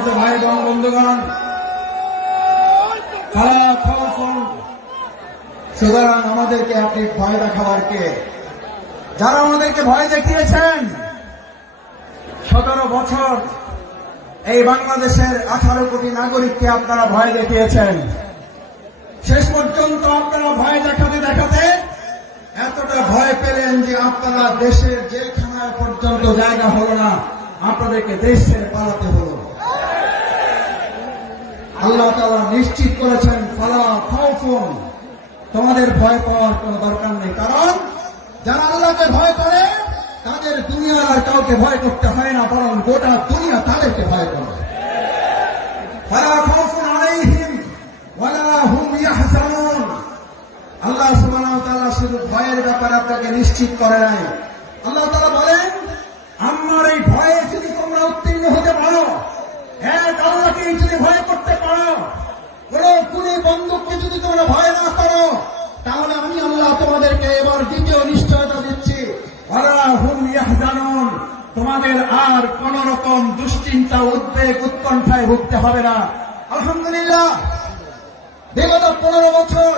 সম্মানিত ভাই এবং বন্ধুগণ। সুতরাং আমাদেরকে আপনি ভয় দেখাবার কে? যারা আমাদেরকে ভয় দেখিয়েছেন, সতেরো বছর এই বাংলাদেশের আঠারো কোটি নাগরিককে আপনারা ভয় দেখিয়েছেন। শেষ পর্যন্ত আপনারা ভয় দেখাতে দেখাতে এতটা ভয় পেলেন যে আপনারা দেশের জেলখানায় পর্যন্ত জায়গা হলো না। আপনাদেরকে দেশ ছেড়ে পালাতে হলো। আল্লাহ তালা নিশ্চিত করেছেন, ফালা খাউফুন। তোমাদের ভয় পাওয়ার কোনো দরকার নেই। কারণ যারা আল্লাহকে ভয় করে, তাদের দুনিয়ার আর কাউকে ভয় করতে হয় না, বরং গোটা দুনিয়া তাদেরকে ভয় করে। ফালা খাউফুন আল্লাহ সুবহানাহু শুধু ভয়ের ব্যাপারে আপনাকে নিশ্চিত করে নাই। আল্লাহ তাআলা বলেন আমার এই ভয়ে যদি তোমরা উত্তীর্ণ হতে পারো এক আল্লাহকে যদি ভয় করতে পারো কোন কুলি বন্দুককে যদি তোমরা ভয় না করো। তাহলে আমি আল্লাহ তোমাদেরকে এবার দ্বিতীয় নিশ্চয়তা দিচ্ছি। তোমাদের আর কোন রকম দুশ্চিন্তা, উদ্বেগ উৎকণ্ঠায় ভুগতে হবে না। আলহামদুলিল্লাহ। বিগত পনেরো বছর